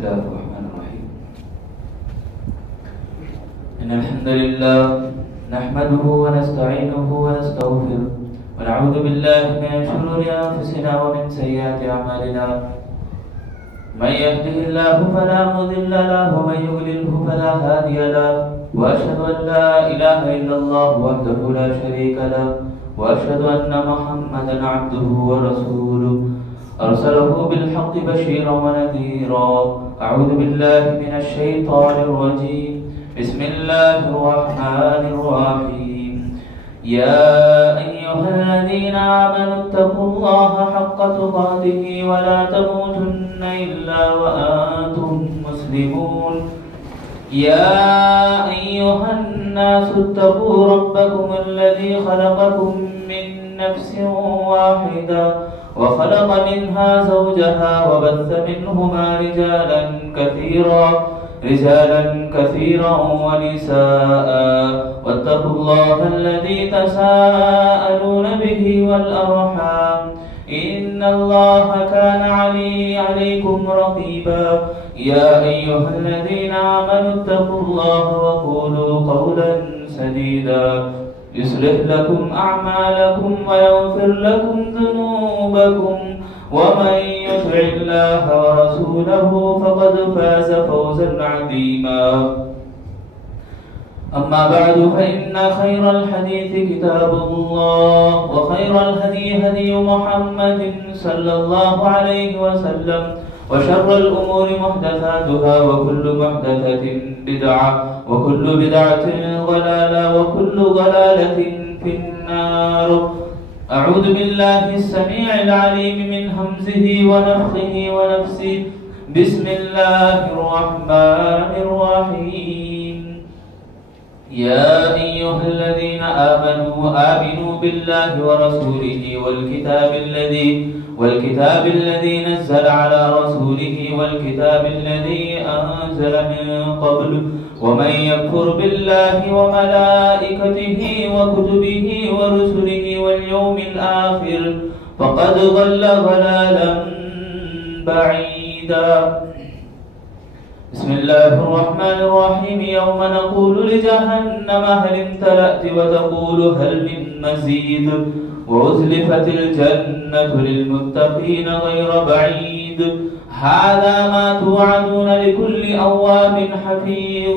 الله الرحمن الرحيم. إن الحمد لله نحمده ونستعينه ونستغفره ونعوذ بالله من شرور أنفسنا ومن سيئات أعمالنا. من يهده الله فلا مضل له ومن يضلله فلا هادي له. وأشهد أن لا إله إلا الله وحده لا شريك له وأشهد أن محمدا عبده ورسوله أرسله بالحق بشيرا ونذيرا. أعوذ بالله من الشيطان الرجيم. بسم الله الرحمن الرحيم. يا أيها الذين آمنوا اتقوا الله حق تقاته ولا تموتن إلا وأنتم مسلمون. يا أيها الناس اتقوا ربكم الذي خلقكم من نفس واحدة وخلق منها زوجها وبث منهما رجالا كثيرا ونساء. واتقوا الله الذي تساءلون به والأرحام إن الله كان عليكم رقيبا. يا أيها الذين آمنوا اتقوا الله وقولوا قولا سديدا يصلح لكم أعمالكم ويغفر لكم ذنوبكم ومن يطع الله ورسوله فقد فاز فوزا عظيما. أما بعد فإن خير الحديث كتاب الله وخير الهدي هدي محمد صلى الله عليه وسلم وشر الأمور محدثاتها وكل محدثة بدعة وكل بدعة ضلالة وكل ضلالة في النار. أعوذ بالله السميع العليم من همزه ونفخه ونفسه. بسم الله الرحمن الرحيم. يا أيها الذين آمنوا بالله ورسوله والكتاب الذي نزل على رسوله والكتاب الذي أنزل من قبل ومن يكفر بالله وملائكته وكتبه ورسله واليوم الآخر فقد ضل ضلالا بعيدا. بسم الله الرحمن الرحيم. يوم نقول لجهنم هل امتلأت وتقول هل من مزيد وأزلفت الجنة للمتقين غير بعيد. هذا ما توعدون لكل أواب حفيظ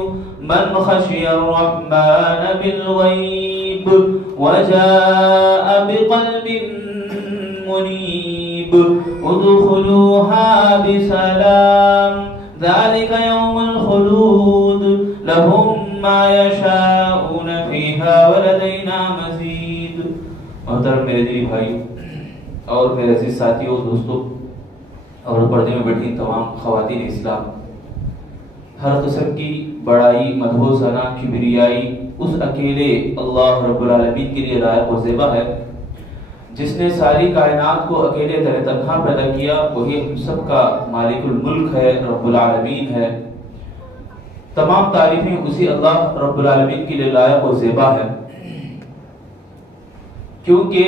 من خشي الرحمن بالغيب وجاء بقلب منيب. ادخلوها بسلام ذلك يوم الخلود لهم ما يشاءون فيها ولدينا مزيد. محترم میرے دینی بھائی اور میرے عزیز ساتھیوں دوستوں اور پردے میں بیٹھی تمام خواتین اسلام، ہر قسم کی بڑائی مدح و ثنا کبریائی اس اکیلے اللہ رب العالمین کے لیے لائق و زیبا ہے جس نے ساری کائنات کو اکیلے تنہا پیدا کیا. وہی ہم سب کا مالک الملک ہے، رب العالمین ہے. تمام تعریفیں اسی اللہ رب العالمین کے لیے لائق و زیبا ہے، کیونکہ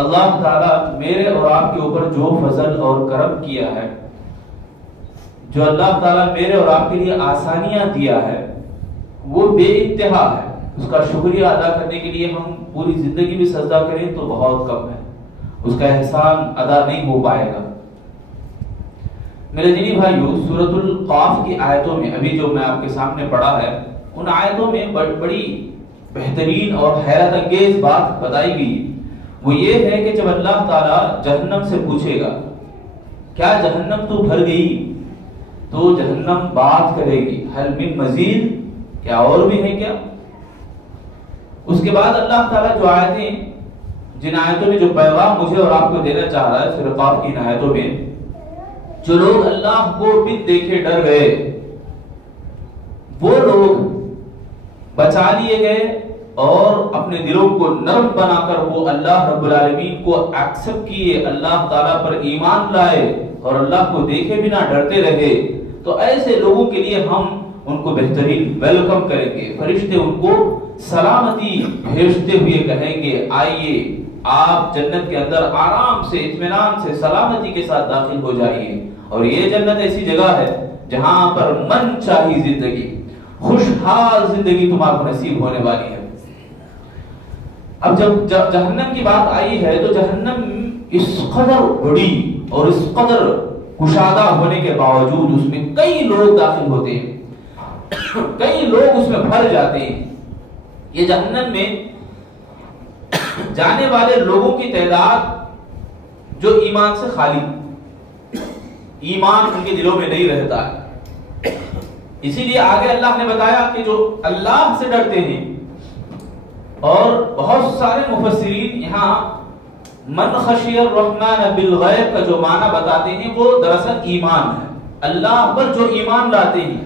اللہ تعالیٰ میرے اور آپ کے اوپر جو فضل اور کرم کیا ہے، جو اللہ تعالیٰ میرے اور آپ کے لیے آسانیاں دیا ہے، وہ بے انتہا ہے. اس کا شکریہ ادا کرنے کے لیے ہم پوری زندگی بھی سجدہ کریں تو بہت کم ہے، اس کا احسان ادا نہیں ہو پائے گا. میرے دینی بھائیو، سورۃ القاف کی آیتوں میں ابھی جو میں آپ کے سامنے پڑھا ہے، ان آیتوں میں بڑی بہترین اور حیرت انگیز بات بتائی گئی. وہ یہ ہے کہ جب اللہ تعالیٰ جہنم سے پوچھے گا کیا جہنم تو بھر گئی، تو جہنم بات کرے گی حل من مزید، کیا اور بھی ہے کیا. اس کے بعد اللہ تعالیٰ جو آیتیں، جن آیتوں میں جو پیغام مجھے اور آپ کو دینا چاہ رہا ہے سورۃ قاف کی آیتوں میں، جو لوگ اللہ کو بن دیکھے ڈر گئے، وہ لوگ بچا لیے گئے اور اپنے دلوں کو نرم بنا کر وہ اللہ رب العالمین کو ایکسپٹ کیے، اللہ تعالیٰ پر ایمان لائے اور اللہ کو دیکھے بنا ڈرتے رہے. تو ایسے لوگوں کے لیے ہم ان کو بہترین ویلکم کریں گے. فرشتے ان کو سلامتی بھیجتے ہوئے کہیں گے آئیے آپ جنت کے اندر آرام سے، اطمینان سے، سلامتی کے ساتھ داخل ہو جائیے. اور یہ جنت ایسی جگہ ہے جہاں پر من چاہی زندگی، خوشحال زندگی تمہارے کو نصیب ہونے والی ہے. اب جب جہنم کی بات آئی ہے تو جہنم اس قدر بڑی اور اس قدر کشادہ ہونے کے باوجود اس میں کئی لوگ داخل ہوتے ہیں، کئی لوگ اس میں بھر جاتے ہیں. یہ جہنم میں جانے والے لوگوں کی تعداد جو ایمان سے خالی، ایمان ان کے دلوں میں نہیں رہتا ہے. اسی لیے آگے اللہ نے بتایا کہ جو اللہ سے ڈرتے ہیں، اور بہت سارے مفسرین یہاں من خشی الرحمن بالغیب کا جو معنی بتاتے ہیں وہ دراصل ایمان ہے. اللہ پر جو ایمان لاتے ہیں،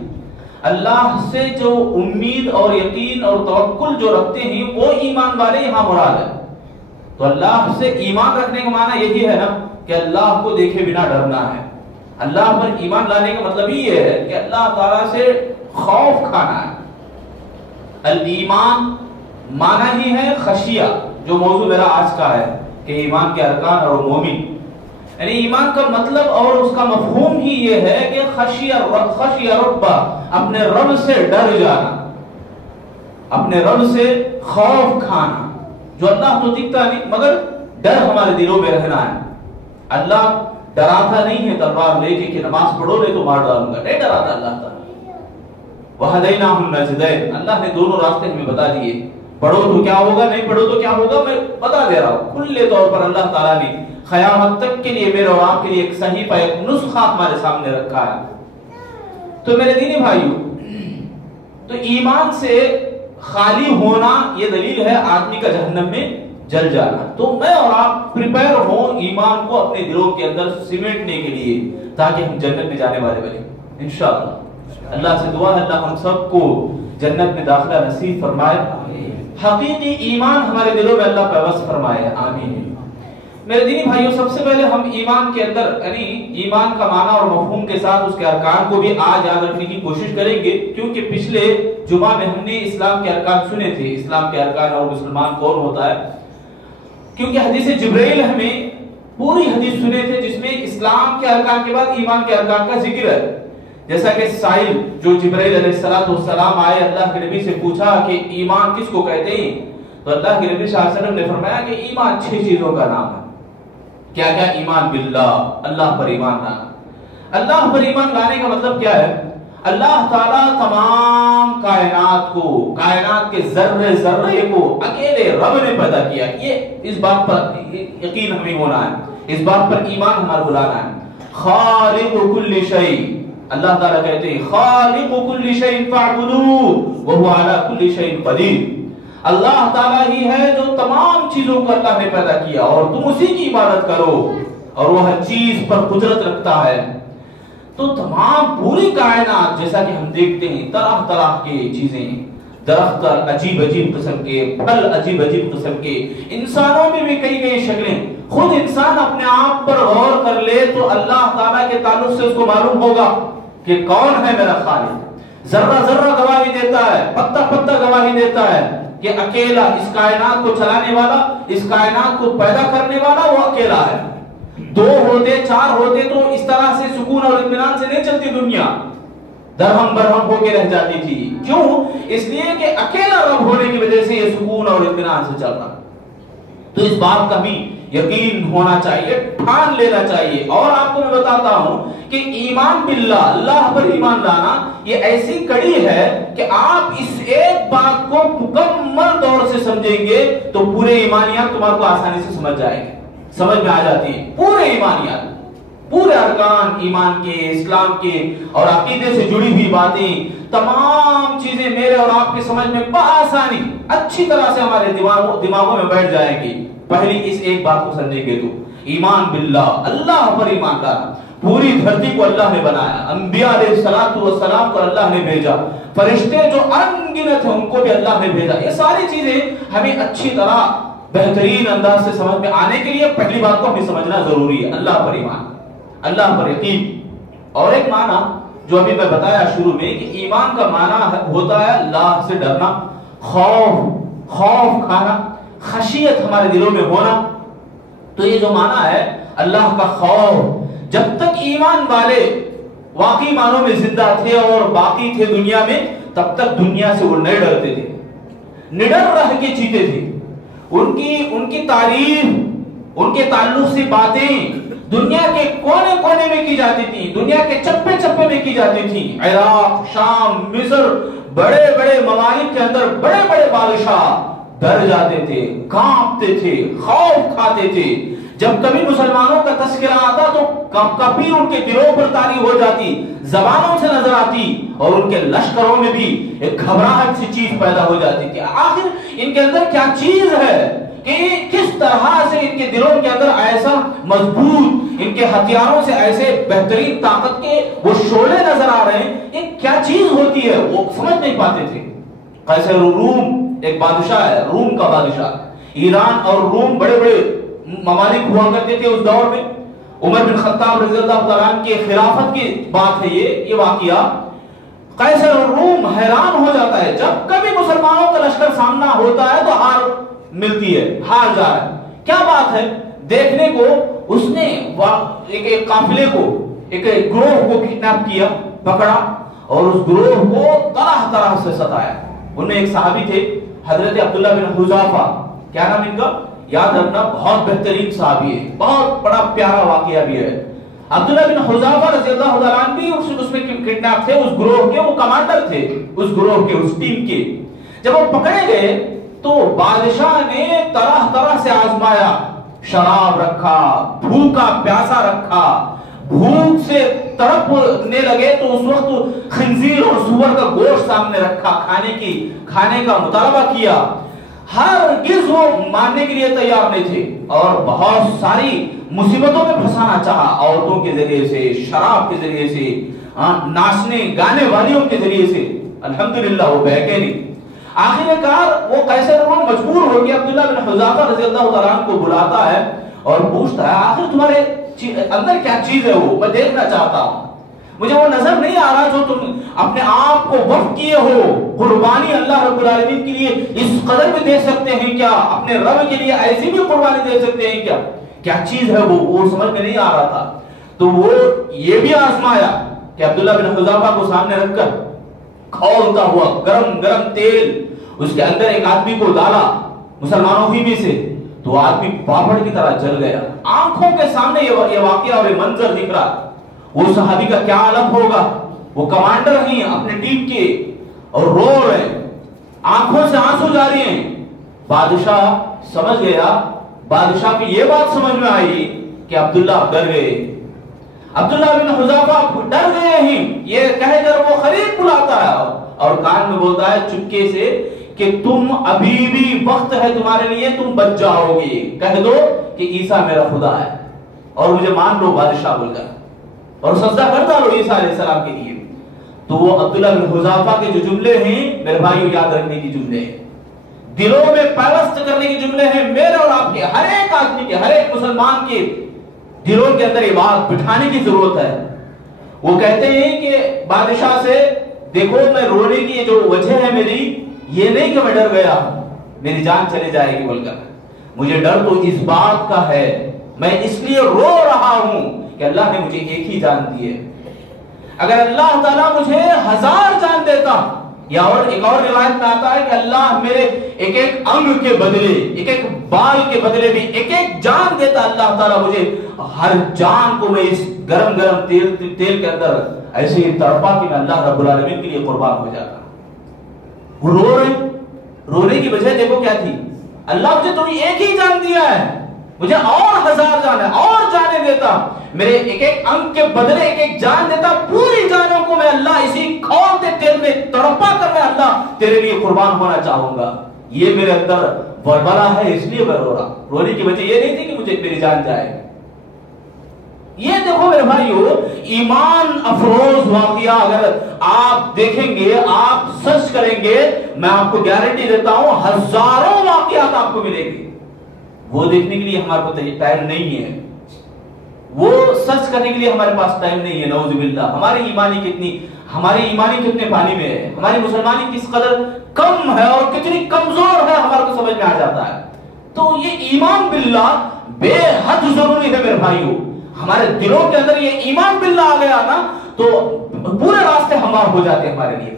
اللہ سے جو امید اور یقین اور توکل جو رکھتے ہیں، وہ ایمان والے یہاں مراد ہے. تو اللہ سے ایمان رکھنے کا معنی یہی ہے نا کہ اللہ کو دیکھے بنا ڈرنا ہے. اللہ پر ایمان لانے کا مطلب یہ ہے کہ اللہ تعالیٰ سے خوف کھانا ہے. الایمان معنی ہی ہے خشیہ، جو موضوع میرا آج کا ہے کہ ایمان کے ارکان اور مومن، یعنی ایمان کا مطلب اور اس کا مفہوم ہی یہ ہے کہ خشیہ رب، اپنے رب سے ڈر جانا، اپنے رب سے خوف کھانا. جو اللہ تو دکھتا نہیں مگر ڈر ہمارے دلوں میں رہنا ہے. اللہ ڈراتا نہیں ہے تلوار لے کے کہ نماز پڑھو لے تو مار ڈالوں گا، نہیں ڈراتا اللہ تعالیٰ. وَهَدَيْنَاهُ النَّجْدَيْنِ، اللہ نے دونوں راستے ہمیں بتا دیے. پڑھو تو کیا ہوگا، نہیں پڑھو تو کیا ہوگا، میں بتا دے رہا ہوں. کھلے طور پر اللہ تعالیٰ نے قیامت تک کے لیے میرے اور آپ کے لیے ایک صحیفہ، ایک نسخہ ہمارے سامنے رکھا ہے. تو میرے دینی بھائیو، تو ایمان سے خالی ہونا یہ دلیل ہے آدمی کا جہنم میں جل جانا. تو میں اور آپ پریپئر ہوں ایمان کو اپنے دلوں کے اندر سمیٹنے کے لیے تاکہ ہم جنت میں جانے والے بنیں انشاءاللہ. اللہ سے دعا ہے اللہ ہم سب کو جنت میں داخلہ نصیب فرمائے، حقیقی ایمان ہمارے دلوں میں اللہ پیوست فرمائے، آمین. میرے دینی بھائیوں، سب سے پہلے ہم ایمان کے اندر یعنی ایمان کا معنی اور مفہوم کے ساتھ اس کے ارکان کو بھی آج یاد رکھنے کی کوشش کریں گے، کیونکہ پچھلے جمعہ میں ہم نے اسلام کے ارکان سنے تھے. اسلام کے ارکان اور مسلمان کون ہوتا ہے، کیونکہ حدیث جبرائیل ہمیں پوری حدیث سنے تھے جس میں اسلام کے ارکان کے بعد ایمان کے ارکان کا ذکر ہے. جیسا کہ سائل جو جبرائیل علیہ السلام آئے، اللہ کے نبی سے پوچھا کہ ایمان کس کو کہتے ہیں، تو اللہ کے نبی صلی اللہ علیہ وسلم نے فرمایا کہ ایمان 6 چیزوں کا نام ہے. کیا کیا؟ ایمان باللہ، اللہ پر ایمان لانا. اللہ پر ایمان لانے کا مطلب کیا ہے؟ اللہ تعالیٰ تمام کائنات کو، کائنات کے ذرے ذرے کو اکیلے رب نے پیدا کیا. یہ اس بات پر یقین ہمیں ہونا ہے، اس بات پر ایمان ہمارا لانا ہے. خالق کل شیء، اللہ تعالیٰ کہتے ہیں خالق کل شیء فاعبدوہ وہو علی کل شیء قدیر. اللہ تعالیٰ ہی ہے جو تمام چیزوں کو اللہ نے پیدا کیا اور تم اسی کی عبادت کرو، اور وہ ہر چیز پر قدرت رکھتا ہے. تو تمام پوری کائنات جیسا کہ ہم دیکھتے ہیں طرح طرح کی چیزیں، درخت عجیب عجیب قسم کے، پھل عجیب عجیب قسم کے، انسانوں میں بھی کئی کئی شکلیں. خود انسان اپنے آپ پر غور کر لے تو اللہ تعالیٰ کے تعلق سے اس کو معلوم ہوگا کہ کون ہے میرا خالق. ذرہ ذرہ گواہی دیتا ہے، پتا پتا گواہی دیتا ہے کہ اکیلا اس کائنات کو چلانے والا، اس کائنات کو پیدا کرنے والا وہ اکیلا ہے. 2 ہوتے 4 ہوتے تو اس طرح سے سکون اور اطمینان سے نہیں چلتی دنیا، درہم برہم ہو کے رہ جاتی تھی. کیوں؟ اس لیے کہ اکیلا رب ہونے کی وجہ سے یہ سکون اور اطمینان سے چل رہا. تو اس بات کا بھی یقین ہونا چاہیے، ٹھان لینا چاہیے. اور آپ کو میں بتاتا ہوں کہ ایمان باللہ، اللہ پر ایمان لانا، یہ ایسی کڑی ہے کہ آپ اس ایک بات کو مکمل طور سے سمجھیں گے تو پورے ایمانیات تمہارے کو آسانی سے سمجھ جائیں گے، سمجھ میں آ جاتی ہے. پورے ایمانیات، پورے ارکان ایمان کے، اسلام کے اور عقیدے سے جڑی ہوئی باتیں، تمام چیزیں میرے اور آپ کی سمجھ میں بآسانی اچھی طرح سے ہمارے دماغوں میں بیٹھ جائیں گی. پہلی اس ایک بات کو سمجھیں گے تو ایمان باللہ، اللہ پر ایمان لانا. پوری دھرتی کو اللہ نے بنایا، انبیاء علیہ السلام کو اللہ نے بھیجا، فرشتے جو انگنت ہیں ان کو بھی اللہ نے بھیجا. یہ ساری چیزیں ہمیں اچھی طرح بہترین انداز سے سمجھ میں آنے کے لیے پہلی بات کو ہمیں سمجھنا ضروری ہے، اللہ پر ایمان، اللہ پر یقین. اور ایک معنی جو ابھی میں بتایا شروع میں کہ ایمان کا معنی ہوتا ہے اللہ سے ڈرنا، خوف کھانا، خشیت ہمارے دلوں میں ہونا. تو یہ جو معنی ہے اللہ کا خوف، جب تک ایمان والے واقعی معنوں میں زندہ تھے اور باقی تھے دنیا میں، تب تک دنیا سے وہ نہیں ڈرتے تھے، نڈر رہ کے جیتے تھے۔ ان کی تعریف، ان کے تعلق سے باتیں دنیا کے کونے کونے میں کی جاتی تھی، دنیا کے چپے چپے میں کی جاتی تھی۔ عراق، شام، مصر، بڑے بڑے ممالک کے اندر بڑے بڑے بادشاہ ڈر جاتے تھے، کانپتے تھے، خوف کھاتے تھے۔ جب کبھی مسلمانوں کا تذکرہ آتا تو کبھی ان کے دلوں پر طاری ہو جاتی، زبانوں سے نظر آتی، اور ان کے لشکروں میں بھی ایک گھبراہٹ سی چیز پیدا ہو جاتی تھی۔ آخر ان کے اندر کیا چیز ہے کہ کس طرح سے ان کے دلوں کے اندر ایسا مضبوط، ان کے ہتھیاروں سے ایسے بہترین طاقت کے وہ شعلے نظر آ رہے ہیں، یہ کیا چیز ہوتی ہے وہ سمجھ نہیں پاتے تھے۔ قیصر روم ایک بادشاہ ہے، روم کا بادشاہ۔ ایران اور روم بڑے بڑے ممالک ہوا کرتے تھے اس دور میں۔ عمر بن خطاب رضی اللہ تعالیٰ عنہ کی خلافت کی بات ہے یہ واقعہ۔ قیصر روم حیران ہو جاتا ہے، جب کبھی مسلمانوں کا لشکر سامنا ہوتا ہے تو ہار ملتی ہے، ہار جا رہا ہے۔ کیا بات ہے؟ دیکھنے کو اس نے ایک قافلے کو، ایک گروہ کو کڈنیپ کیا، پکڑا، اور اس گروہ کو طرح طرح سے ستایا۔ ان میں ایک صحابی تھے حضرت عبداللہ بن حذافہ، کیا نام ان کا؟ یاد رکھنا، بہت بہترین صحابی ہے، بہت بڑا پیارا واقعہ بھی ہے۔ عبداللہ بن حذافہ رضی اللہ تعالیٰ عنہ بھی اس میں کڈنیپ تھے، اس گروہ کے، وہ کمانڈر تھے اس گروہ کے، اس ٹیم کے۔ جب وہ پکڑے گئے تو بادشاہ نے طرح طرح سے آزمایا، شراب رکھا، بھوکا پیاسا رکھا، بھوک سے تڑپنے لگے تو اس وقت خنزیر اور سور کا گوشت سامنے رکھا، کھانے کا مطالبہ کیا۔ ہرگز وہ ماننے کے لیے تیار نہیں تھے، اور بہت ساری مصیبتوں میں پھنسانا چاہا، عورتوں کے ذریعے سے، شراب کے ذریعے سے، ناچنے گانے والیوں کے ذریعے سے۔ الحمدللہ وہ بہکے نہیں۔ آخر کار وہ قیصر روم مجبور ہو گیا، عبداللہ بن حذافہ رضی اللہ تعالیٰ عنہ کو بلاتا ہے اور پوچھتا ہے، آخر تمہارے اندر کیا چیز ہے؟ وہ میں دیکھنا چاہتا ہوں، مجھے وہ نظر نہیں آ رہا جو تم اپنے آپ کو وقف کیے ہو، قربانی اللہ رب العالمین کے لیے اس قدر بھی دے سکتے ہیں کیا؟ اپنے رب کے لیے ایسی بھی قربانی دے سکتے ہیں کیا؟ کیا چیز ہے وہ سمجھ میں نہیں آ رہا تھا۔ تو وہ یہ بھی آزمایا کہ عبداللہ بن حذافہ کو سامنے رکھ کر کھولتا ہوا گرم گرم تیل اس کے اندر ایک آدمی کو ڈالا مسلمانوں ہی میں سے، تو آدمی پاپڑ کی طرح جل گیا۔ آنکھوں کے سامنے یہ واقعہ اور یہ منظر دکھ رہا، وہ صحابی کا کیا عالم ہوگا؟ وہ کمانڈر ہیں اپنے ٹیم کے اور رو رہے، آنکھوں سے آنسو جاری ہیں۔ بادشاہ سمجھ گیا، بادشاہ کی یہ بات سمجھ میں آئی کہ عبداللہ ڈر گئے، عبداللہ بن حذافہ ڈر گئے ہیں، یہ کہہ کر وہ قریب بلاتا ہے اور کان میں بولتا ہے چپکے سے کہ تم ابھی بھی وقت ہے تمہارے لیے، تم بچ جاؤ گے، کہہ دو کہ عیسیٰ میرا خدا ہے اور مجھے مان لو، بادشاہ بول کر، اور سجدہ کرتا رہو عیسیٰ علیہ السلام کے لیے۔ تو وہ عبداللہ بن حذافہ کے جو جملے ہیں میرے بھائیو یاد رکھنے کی جملے ہیں، دلوں میں پیوست کرنے کی جملے ہیں، میرے اور آپ کے، ہر ایک آدمی کے، ہر ایک مسلمان کے دلوں کے اندر یہ بات بٹھانے کی ضرورت ہے۔ وہ کہتے ہیں کہ بادشاہ سے، دیکھو میں رونے کی جو وجہ ہے میری، یہ نہیں کہ میں ڈر گیا ہوں میری جان چلے جائے گی بول کر، مجھے ڈر تو اس بات کا ہے، میں اس لیے رو رہا ہوں کہ اللہ نے مجھے ایک ہی جان دی ہے، اگر اللہ تعالیٰ مجھے 1000 جان دیتا، یا اور ایک اور روایت میں آتا ہے کہ اللہ میرے ایک ایک انگ کے بدلے، ایک ایک بال کے بدلے بھی ایک ایک جان دیتا اللہ تعالیٰ مجھے، ہر جان کو میں اس گرم گرم تیل کے اندر ایسے ہی تڑپا کہ میں اللہ رب العالمین کے لیے قربان ہو جاتا۔ وہ رو رہے، رونے کی وجہ دیکھو کیا تھی، اللہ مجھے تمہیں ایک ہی جان دیا ہے، مجھے اور 1000 جان ہے، اور جانے دیتا، میرے ایک ایک انگ کے بدلے ایک ایک جان دیتا، پوری جانوں کو میں اللہ اسی کھولتے تیل میں تڑپا کر میں اللہ تیرے لیے قربان ہونا چاہوں گا۔ یہ میرے اندر بلبلا ہے، اس لیے میں رو رہا۔ رونے کی وجہ یہ نہیں تھی کہ مجھے میری جان جائے۔ یہ دیکھو میرے بھائیو، ایمان افروز واقعہ اگر آپ دیکھیں گے، آپ سرچ کریں گے، میں آپ کو گارنٹی دیتا ہوں ہزاروں واقعات آپ کو ملیں گے۔ وہ دیکھنے کے لیے ہمارے کو ٹائم نہیں ہے، وہ سرچ کرنے کے لیے ہمارے پاس ٹائم نہیں ہے۔ نعوذ باللہ، ہماری ایمانی کتنے پانی میں ہے، ہماری مسلمانی کس قدر کم ہے اور کتنی کمزور ہے، ہمارے کو سمجھ میں آ جاتا ہے۔ تو یہ ایمان باللہ بے حد ضروری ہے میرے بھائیوں. ہمارے دلوں کے اندر یہ ایمان باللہ آ گیا نا تو پورے راستے ہموار ہو جاتے ہیں ہمارے لیے.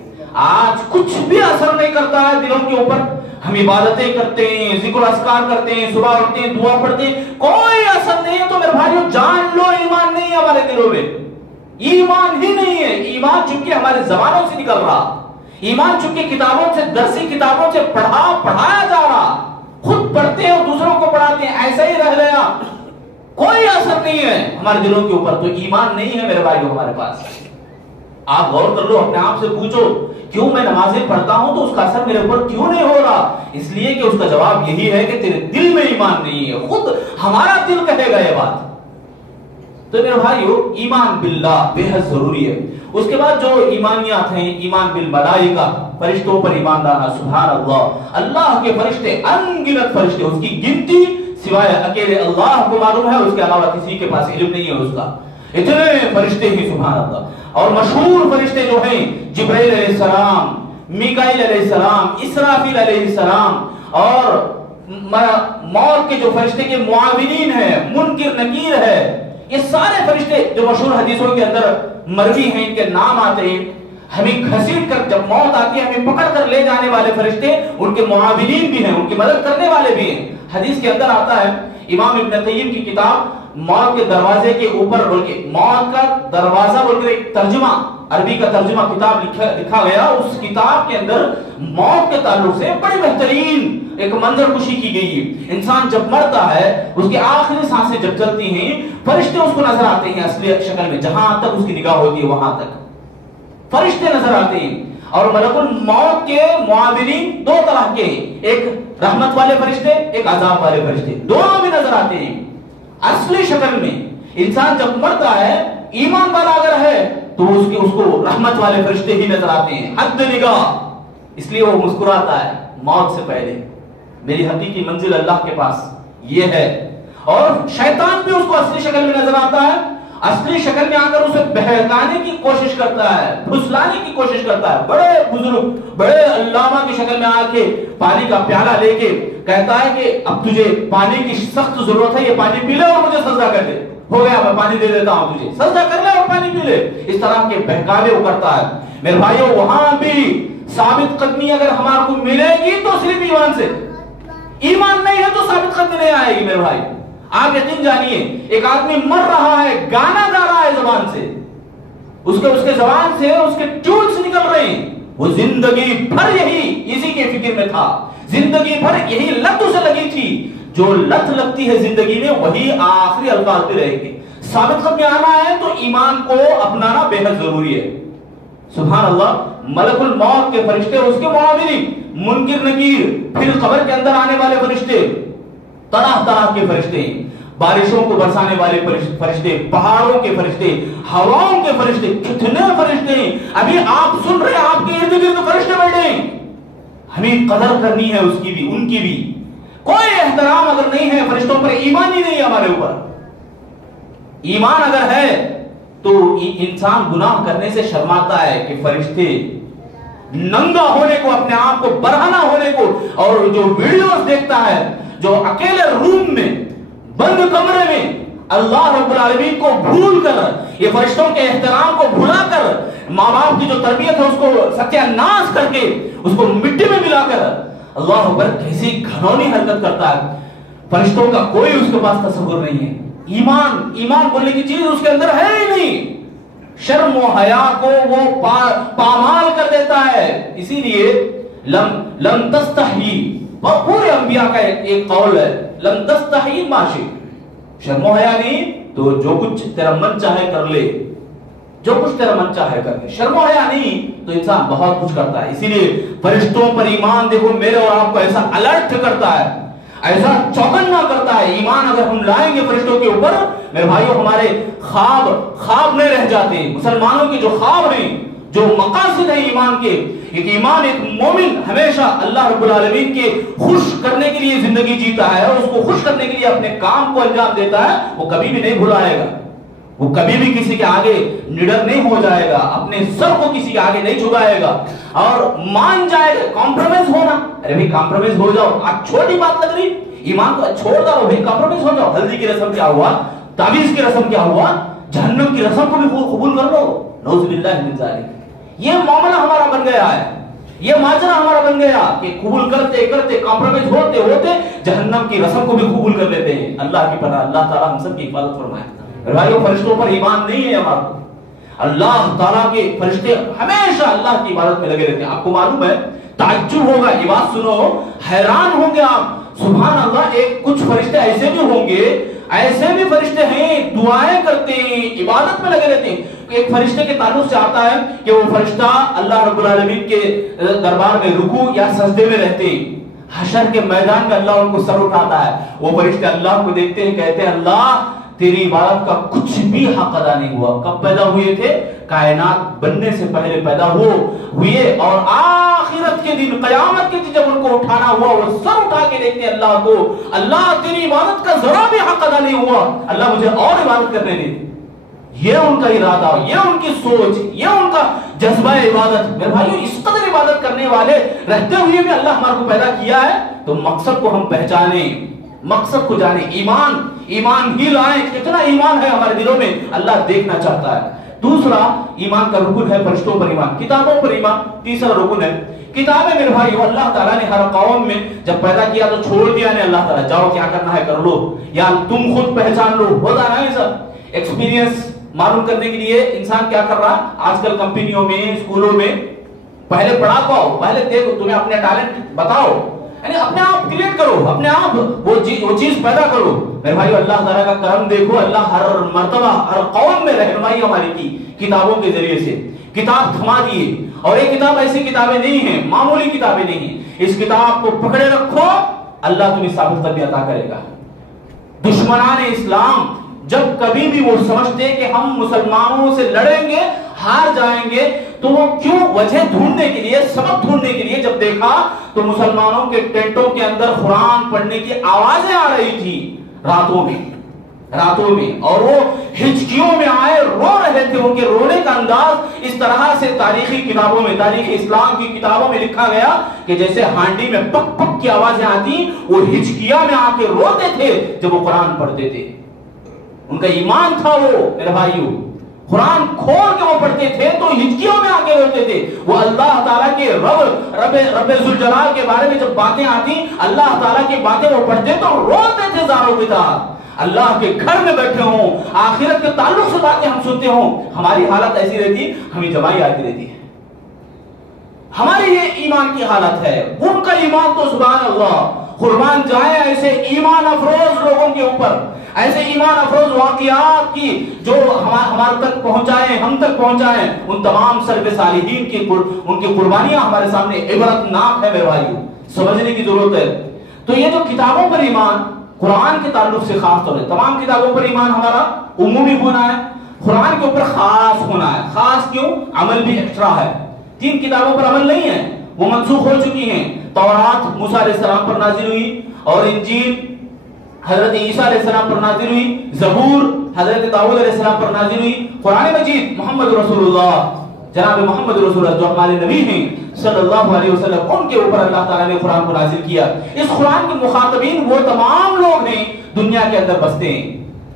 آج کچھ بھی اثر نہیں کرتا ہے دلوں کے اوپر. ہم عبادتیں کرتے ہیں, ذکر اذکار کرتے ہیں, صبح اٹھتے ہیں, دعا پڑھتے ہیں, کوئی اثر نہیں ہے. تو میرے بھائیوں جان لو ایمان نہیں ہے ہمارے دلوں میں, ایمان ہی نہیں ہے. ایمان چونکہ ہمارے زبانوں سے نکل رہا, ایمان چونکہ کتابوں سے, درسی کتابوں سے پڑھایا جا رہا, خود پڑھتے ہیں اور دوسروں کو پڑھاتے ہیں, ایسا ہی رہ گیا, کوئی اثر نہیں ہے ہمارے دلوں کے اوپر. تو ایمان نہیں ہے میرے بھائیوں ہمارے پاس. آپ غور کر لو, اپنے آپ سے پوچھو کیوں میں نمازیں پڑھتا ہوں تو اس کا اثر میرے اوپر کیوں نہیں ہو رہا؟ اس لیے کہ اس کا جواب یہی ہے کہ تیرے دل میں ایمان نہیں ہے. خود ہمارا دل کہے گا یہ بات. تو میرے بھائیو ایمان باللہ بے حد ضروری ہے. اس کے بعد جو ایمانیات ہیں, ایمان بالملائکہ, فرشتوں پر ایمان لانا. سبحان اللہ, اللہ کے فرشتے ان گنت فرشتے, اس کی گنتی سوائے اکیلے اللہ کو معلوم ہے, اس کے علاوہ کسی کے پاس علم نہیں ہے اس کا. اتنے فرشتے ہی سبحان اللہ. اور مشہور فرشتے جو ہیں جبرائیل علیہ السلام, میکائیل علیہ السلام, اسرافیل علیہ السلام, اور موت کے جو فرشتے کے معاونین ہیں, منکر نکیر ہے, یہ سارے فرشتے جو مشہور حدیثوں کے اندر مروی ہیں, ان کے نام آتے ہیں. ہمیں گھسیٹ کر جب موت آتی ہے ہمیں پکڑ کر لے جانے والے فرشتے ان کے معاونین بھی ہیں, ان کی مدد کرنے والے بھی ہیں. حدیث کے اندر آتا ہے, امام ابن قیم کی کتاب موت کے دروازے کے اوپر, بلکہ موت کا دروازہ بول کر ایک ترجمہ, عربی کا ترجمہ کتاب لکھا گیا. اس کتاب کے اندر موت کے تعلق سے بڑی بہترین ایک منظر کشی کی گئی ہے. انسان جب مرتا ہے, اس کی آخری سانسیں جب چلتی ہیں, فرشتے اس کو نظر آتے ہیں اصلی شکل میں, جہاں تک اس کی نگاہ ہوتی ہے وہاں تک فرشتے نظر آتے ہیں. اور ملک الموت کے معاونین دو طرح کے, ایک رحمت والے فرشتے, ایک عذاب والے فرشتے, دونوں بھی نظر آتے ہیں اصلی شکل میں. انسان جب مرتا ہے, ایمان والا اگر ہے تو اس کو رحمت والے فرشتے ہی نظر آتے ہیں, حد نگاہ. اس لیے وہ مسکراتا ہے موت سے پہلے, میری حقیقی منزل اللہ کے پاس یہ ہے. اور شیطان بھی اس کو اصلی شکل میں نظر آتا ہے, اصلی شکل میں آ کر اسے بہکانے کی کوشش کرتا ہے, پھسلانے کی کوشش کرتا ہے. بڑے بزرگ, بڑے علامہ کی شکل میں آ کے پانی کا پیالہ لے کے کہتا ہے کہ اب تجھے پانی کی سخت ضرورت ہے, یہ پانی پی لے اور مجھے سجدہ کر دے. ہو گیا, میں پانی دے دیتا ہوں تجھے, سجدہ کر لے اور پانی پی لے. اس طرح کے بہکاوے وہ کرتا ہے. میرے بھائیوں وہاں بھی ثابت قدمی اگر ہمارے کو ملے گی تو صرف ایمان سے, ایمان نہیں ہے تو ثابت قدمی نہیں آئے گی. میرے بھائی آپ یقین جانیے, ایک آدمی مر رہا ہے, گانا گا رہا ہے زبان سے, اس کے زبان سے اس کے ٹیونز نکل رہے ہیں, وہ زندگی بھر یہی اسی کے فکر میں تھا, زندگی بھر یہی لت اسے لگی تھی. جو لت لگتی ہے زندگی میں وہی آخری الفاظ پہ رہے گی. ثابت قدمی آنا ہے تو ایمان کو اپنانا بے حد ضروری ہے. سبحان اللہ. ملک الموت کے فرشتے, اس کے معاونین, منکر نکیر, پھر قبر کے اندر آنے والے فرشتے, طرح طرح کے فرشتے, بارشوں کو برسانے والے فرشتے, پہاڑوں کے فرشتے, ہواؤں کے فرشتے, کتنے فرشتے ہیں. ابھی آپ سن رہے ہیں, آپ کے ارد گرد فرشتے بیٹھے ہیں. ہمیں قدر کرنی ہے اس کی بھی, ان کی بھی. کوئی احترام اگر نہیں ہے فرشتوں پر, ایمان ہی نہیں ہے ہمارے اوپر. ایمان اگر ہے تو انسان گناہ کرنے سے شرماتا ہے کہ فرشتے ننگا ہونے کو, اپنے آپ کو برہنہ ہونے کو, اور جو ویڈیوز دیکھتا ہے, جو اکیلے روم میں بند کمرے میں اللہ رب العالمین کو بھول کر, یہ فرشتوں کے احترام کو بھلا کر, ماں باپ کی جو تربیت ہے اس کو ستیہ ناش کر کے, اس کو مٹی میں ملا کر, اللہ اکبر کیسی گھنونی حرکت کرتا ہے. فرشتوں کا کوئی اس کے پاس تصور نہیں ہے. ایمان بولنے کی چیز اس کے اندر ہے ہی نہیں. شرم و حیا کو وہ پامال کر دیتا ہے. اسی لیے لم تستحی, پورے انبیاء کا ایک قول ہے, لم تستحی ما شئت. شرم و حیا نہیں تو جو کچھ تیرا من چاہے کر لے, جو کچھ تیرا من چاہے کر لے. شرم و حیا نہیں تو انسان بہت کچھ کرتا ہے. اسی لیے فرشتوں پر ایمان دیکھو میرے اور آپ کو ایسا الرٹ کرتا ہے, ایسا چوکنا کرتا ہے. ایمان اگر ہم لائیں گے فرشتوں کے اوپر, میرے بھائیوں ہمارے خواب نہیں رہ جاتے. مسلمانوں کے جو خواب ہیں, جو مقاصد ہیں ایمان کے, ایک مومن ہمیشہ اللہ رب العالمین کے خوش کرنے کے لیے زندگی جیتا ہے, اور اس کو خوش کرنے کے لیے اپنے کام کو انجام دیتا ہے. وہ کبھی بھی نہیں بھلائے گا, وہ کبھی بھی کسی کے آگے نڈر نہیں ہو جائے گا, اپنے سر کو کسی کے آگے نہیں جھکائے گا, اور مان جائے گا. کمپرومائز ہونا, ارے بھائی کمپرومائز ہو جاؤ, آج چھوٹی بات لگ رہی, ایمان کو چھوڑ دو بھائی، کمپرومائز ہو جاؤ. ہلدی کی رسم کیا ہوا، تعویذ کی رسم کیا ہوا، جہنم کی رسم کو بھی قبول کر لو. نعوذ باللہ من ذالک. یہ معاملہ ہمارا بن گیا ہے، یہ ماجرا ہمارا بن گیا کہ قبول کرتے کرتے کمپرومائز ہوتے ہوتے جہنم کی رسم کو بھی قبول کر لیتے ہیں. اللہ کی پناہ، اللہ تعالی ہم سب کی حفاظت فرمائے. میرے بھائیو، فرشتوں پر ایمان نہیں ہے ہمارا. اللہ تعالیٰ کے فرشتے ہمیشہ اللہ کی عبادت میں لگے رہتے ہیں. آپ کو معلوم ہے، تعجب ہوگا، یہ بات سنو، حیران ہوں گے آپ. سبحان اللہ، ایک کچھ فرشتے ایسے بھی ہوں گے، ایسے بھی فرشتے ہیں دعائیں کرتے ہیں، عبادت میں لگے رہتے ہیں. ایک فرشتے کے تعلق سے آتا ہے کہ وہ فرشتہ اللہ رب العالمین کے دربار میں رکوع یا سجدے میں رہتے ہیں. حشر کے میدان میں اللہ ان کو سر اٹھاتا ہے. وہ فرشتے اللہ کو دیکھتے ہیں، کہتے ہیں اللہ تیری عبادت کا کچھ بھی حق ادا نہیں ہوا. کب پیدا ہوئے تھے؟ کائنات بننے سے پہلے پیدا ہوئے، اور آخرت کے دن، قیامت کے دن جب ان کو اٹھانا ہوا، وہ سر اٹھا کے دیکھتے ہیں اللہ کو، اللہ تیری عبادت کا ذرا بھی حق ادا نہیں ہوا، اللہ مجھے اور عبادت کرنے دے. یہ ان کا ارادہ، یہ ان کی سوچ، یہ ان کا جذبہ عبادت. میرے بھائیو، اس قدر عبادت کرنے والے رہتے ہوئے بھی اللہ ہمارے کو پیدا کیا ہے، تو مقصد کو ہم پہچانیں، مقصد کو جانیں. ایمان ہی لائیں. کتنا ایمان ہے ہمارے دلوں میں، اللہ دیکھنا چاہتا ہے. دوسرا ایمان کا رکن ہے فرشتوں پر ایمان، کتابوں پر ایمان. تیسرا رکن ہے کتابیں. میرے بھائیو، اللہ تعالیٰ نے ہر قوم میں جب پیدا کیا تو چھوڑ دیا نہیں اللہ تعالیٰ، جاؤ کیا کرنا ہے کر لو، یا تم خود پہچان لو. ہوتا نہیں سب ایکسپیرینس معلوم کرنے کے لیے انسان کیا کر رہا آج کل کمپنیوں میں، اسکولوں میں، پہلے پڑھا پاؤ، پہلے دیکھو، تمہیں اپنے ٹیلنٹ بتاؤ، یعنی اپنے آپ کریٹ کرو، اپنے آپ وہ چیز پیدا کرو. میرے بھائی، اللہ تعالیٰ کا کرم دیکھو، اللہ ہر مرتبہ ہر قوم میں رہنمائی ہماری کی کتابوں کے ذریعے سے. کتاب تھما دیے، اور یہ کتاب ایسی کتابیں نہیں ہیں، معمولی کتابیں نہیں ہیں. اس کتاب کو پکڑے رکھو، اللہ تمہیں ثابت قدمی عطا کرے گا. دشمنان اسلام جب کبھی بھی وہ سمجھتے کہ ہم مسلمانوں سے لڑیں گے، ہار جائیں گے، تو وہ کیوں وجہ ڈھونڈنے کے لیے، سبب ڈھونڈنے کے لیے جب دیکھا تو مسلمانوں کے ٹینٹوں کے اندر قرآن پڑھنے کی آوازیں آ رہی تھی راتوں میں، اور وہ ہچکیوں میں آئے رو رہے تھے. ان کے رونے کا انداز اس طرح سے تاریخی کتابوں میں، تاریخ اسلام کی کتابوں میں لکھا گیا کہ جیسے ہانڈی میں پک پک کی آوازیں آتی، وہ ہچکیاں میں آ کے روتے تھے جب وہ قرآن پڑھتے تھے. ان کا ایمان تھا وہ. میرے بھائیو، قرآن کھول کے وہ پڑھتے تھے تو ہچکیوں میں آ کے روتے تھے. وہ اللہ تعالیٰ کے رب ذوالجلال کے بارے میں جب باتیں آتی، اللہ تعالیٰ کی باتیں وہ پڑھتے تو روتے تھے زاروں کے ساتھ. اللہ کے گھر میں بیٹھے ہوں، آخرت کے تعلق سے باتیں ہم سنتے ہوں، ہماری حالت ایسی رہتی، ہمیں جمائی آتی رہتی ہے. ہماری یہ ایمان کی حالت ہے. ان کا ایمان تو سبحان اللہ، قربان جائے ایسے ایمان افروز لوگوں کے اوپر، ایسے ایمان افروز واقعات کی جو ہمارے تک پہنچائیں، ہم تک پہنچائیں. ان تمام سلف صالحین کی ان کی قربانیاں ہمارے سامنے عبرتناک ہے. میرے بھائیو، سمجھنے کی ضرورت ہے. تو یہ جو کتابوں پر ایمان، قرآن کے تعلق سے خاص طور سے، تمام کتابوں پر ایمان ہمارا عمومی ہونا ہے، قرآن کے اوپر خاص ہونا ہے. خاص کیوں؟ عمل بھی ایکسٹرا ہے. 3 کتابوں پر عمل نہیں ہے، وہ منسوخ ہو چکی ہیں. تورات موسیٰ علیہ السلام پر نازل ہوئی، اور انجیل حضرت عیسیٰ علیہ السلام پر نازل ہوئی، زبور حضرت داؤد علیہ السلام پر نازل ہوئی. قرآن مجید محمد رسول اللہ، جناب محمد رسول اللہ جو ہمارے نبی ہیں صلی اللہ علیہ وسلم، ان کے اوپر اللہ تعالیٰ نے قرآن کو نازل کیا. اس قرآن کے مخاطبین وہ تمام لوگ ہیں دنیا کے اندر بستے ہیں،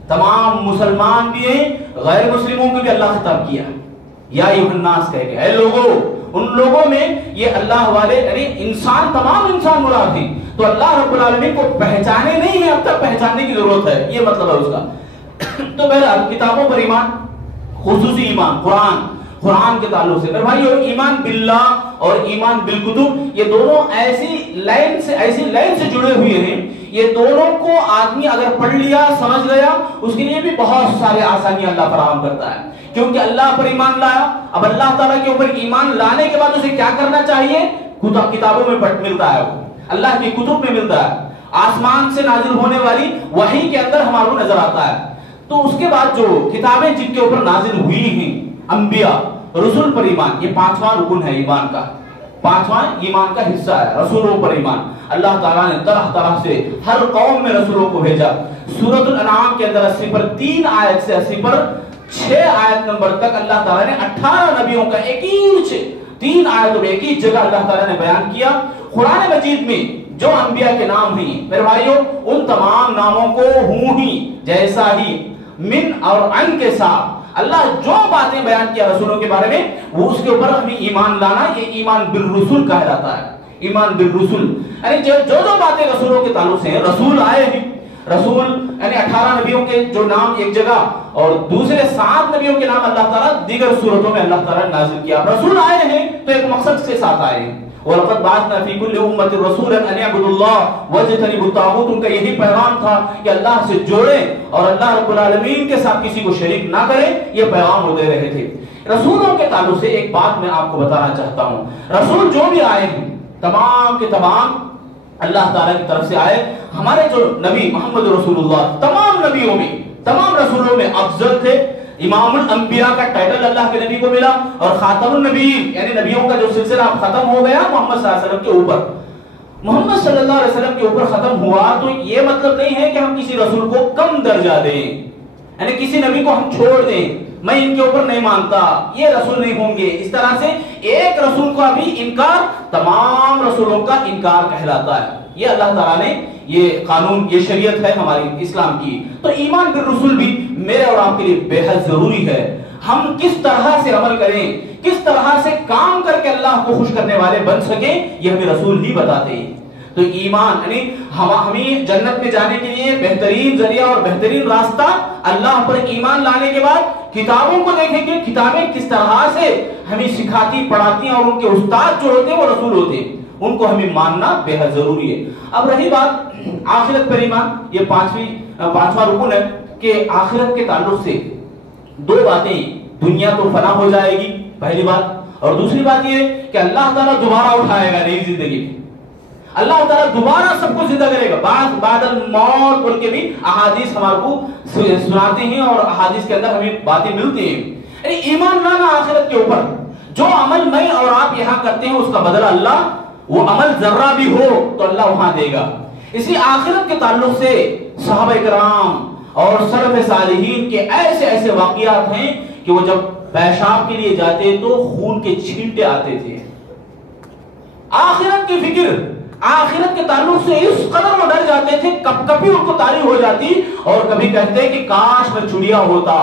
تمام مسلمان بھی ہیں، غیر مسلموں کو بھی اللہ خطاب کیا، یا ایھا الناس کہہ کے، اے لوگوں. ان لوگوں میں یہ اللہ والے، یعنی انسان، تمام انسان مراد ہیں. تو اللہ رب العالمین کو پہچانے نہیں ہے، اب تک پہچاننے کی ضرورت ہے، یہ مطلب ہے اس کا. تو بہرحال کتابوں پر ایمان، خصوصی ایمان قرآن کے تعلق سے. میرے بھائیو، ایمان باللہ اور ایمان بالکتب، یہ دونوں ایسی لائن سے جڑے ہوئے ہیں. یہ دونوں کو آدمی اگر پڑھ لیا، سمجھ گیا، اس کے لیے بھی بہت سارے آسانیاں اللہ فراہم کرتا ہے. کیونکہ اللہ پر ایمان لایا، اب اللہ تعالیٰ کے اوپر ایمان لانے کے بعد اسے کیا کرنا چاہیے؟ کتابوں میں ملتا ہے، وہ اللہ کی کتب میں ملتا ہے، آسمان سے نازل ہونے والی وحی کے اندر ہمارے نظر آتا ہے. تو اس کے بعد جو کتابیں جن کے اوپر نازل ہوئی ہیں، انبیاء، رسول پر ایمان، یہ 5واں رکن ہے ایمان کا، 5واں ایمان کا حصہ ہے رسولوں پر ایمان. اللہ تعالیٰ نے طرح طرح سے ہر قوم میں رسولوں کو بھیجا. سورۃ الانعام کے اندر 80 پر 3 آیت سے 80 پر 6 آیت نمبر تک اللہ تعالیٰ نے 18 نبیوں کا ایک ہی 3 آیتوں میں ایک ہی جگہ اللہ تعالیٰ نے بیان کیا. قرآن مجید میں جو انبیاء کے نام ہیں میرے بھائیوں ان تمام ناموں کو ہوں ہی جیسا ہی من اور ان کے ساتھ اللہ جو باتیں بیان کیا رسولوں کے بارے میں وہ اس کے اوپر ہمیں ایمان لانا، یہ ایمان بالرسول کہلاتا ہے. ایمان بالرسول یعنی جو باتیں رسولوں کے تعلق سے ہیں، رسول آئے ہیں، رسول یعنی 18 نبیوں کے جو نام ایک جگہ اور دوسرے 7 نبیوں کے نام اللہ تعالیٰ دیگر صورتوں میں اللہ تعالیٰ نے نازل کیا. رسول آئے ہیں تو ایک مقصد کے ساتھ آئے ہیں. وَلَقَدْ بَعَثْنَا فِي كُلِّ أُمَّةٍ رَسُولًا أَنِ اعْبُدُوا اللَّهَ وَاجْتَنِبُوا الطَّاغُوتَ. ان کا یہی پیغام تھا کہ اللہ سے جوڑیں اور اللہ رب العالمین کے ساتھ کسی کو شریک نہ کریں. یہ پیغام وہ دے رہے تھے. رسولوں کے تعلق سے ایک بات میں آپ کو بتانا چاہتا ہوں. رسول جو بھی آئے ہیں تمام کے تمام اللہ تعالیٰ کی طرف سے آئے. ہمارے جو نبی محمد رسول اللہ تمام نبیوں میں تمام رسولوں میں افضل تھے. امام الانبیاء کا ٹائٹل اللہ کے نبی کو ملا اور خاتم النبیین یعنی نبیوں کا جو سلسلہ ختم ہو گیا محمد صلی اللہ علیہ وسلم کے اوپر. محمد صلی اللہ علیہ وسلم کے اوپر ختم ہوا تو یہ مطلب نہیں ہے کہ ہم کسی رسول کو کم درجہ دیں، یعنی کسی نبی کو ہم چھوڑ دیں، میں ان کے اوپر نہیں مانتا، یہ رسول نہیں ہوں گے. اس طرح سے ایک رسول کا بھی انکار تمام رسولوں کا انکار کہلاتا ہے. یہ اللہ تعالیٰ نے یہ قانون، یہ شریعت ہے ہماری اسلام کی. تو ایمان بالرسول بھی میرے اور آپ کے لیے بے حد ضروری ہے. ہم کس طرح سے عمل کریں، کس طرح سے کام کر کے اللہ کو خوش کرنے والے بن سکیں، یہ ہمیں رسول ہی بتاتے ہیں. تو ایمان یعنی ہمیں جنت میں جانے کے لیے بہترین ذریعہ اور بہترین راستہ اللہ پر ایمان لانے کے بعد کتابوں کو دیکھیں کہ کتابیں کس طرح سے ہمیں سکھاتی پڑھاتی ہیں اور ان کے استاد جو ہوتے ہیں وہ رسول ہوتے ہیں، ان کو ہمیں ماننا بے حد ضروری ہے. اب رہی بات آخرت پر ایمان، یہ پانچواں رکن ہے کہ آخرت کے تعلق سے دو باتیں، دنیا تو فنا ہو جائے گی پہلی بات، اور دوسری بات یہ کہ اللہ تعالیٰ دوبارہ اٹھائے گا نئی زندگی میں. اللہ تعالیٰ دوبارہ سب کو زندہ کرے گا. بعد الموت بول کے بھی احادیث ہمارے کو سناتے ہیں اور احادیث کے اندر ہمیں باتیں ملتی ہیں. یعنی ایمان لانا آخرت کے اوپر، جو عمل میں اور آپ یہاں کرتے ہیں اس کا بدلہ اللہ، وہ عمل ذرہ بھی ہو تو اللہ وہاں دے گا. اسی آخرت کے تعلق سے صحابہ کرام اور سلف صالحین کے ایسے واقعات ہیں کہ وہ جب پیشاب کے لیے جاتے تو خون کے چھینٹے آتے تھے. آخرت کی فکر، آخرت کے تعلق سے اس قدر وہ ڈر جاتے تھے، کبھی ان کو تاری ہو جاتی اور کبھی کہتے کہ کاش میں چڑیا ہوتا،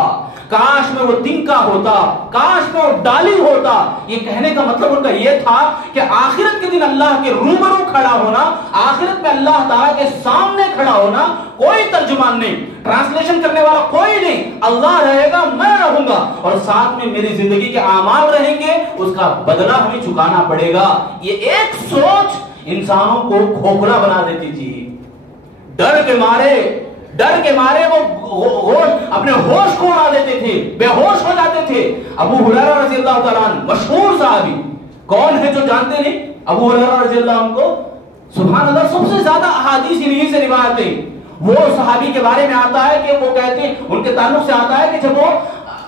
کاش میں وہ تنکا ہوتا، کاش میں وہ ڈالی ہوتا. یہ کہنے کا مطلب ان کا یہ تھا کہ آخرت کے دن اللہ کے روبرو کھڑا ہونا، آخرت میں اللہ تعالیٰ کے سامنے کھڑا ہونا، کوئی ترجمان نہیں، ٹرانسلیشن کرنے والا کوئی نہیں، اللہ رہے گا، میں رہوں گا اور ساتھ میں میری زندگی کے اعمال رہیں گے، اس کا بدلہ ہمیں چکانا پڑے گا. یہ ایک سوچ انسانوں کو کھوکھلا بنا دیتی تھی. ڈر کے مارے وہ اپنے ہوش کو اڑا دیتے تھے، بے ہوش ہو جاتے تھے. ابو ہریرہ رضی اللہ تعالیٰ عنہ مشہور صحابی، کون ہے جو جانتے نہیں ابو ہریرہ رضی اللہ عنہ کو؟ سبحان اللہ، سب سے زیادہ احادیث انہی سے روایت ہیں. وہ صحابی کے بارے میں آتا ہے کہ وہ کہتے ہیں، ان کے تعلق سے آتا ہے کہ جب وہ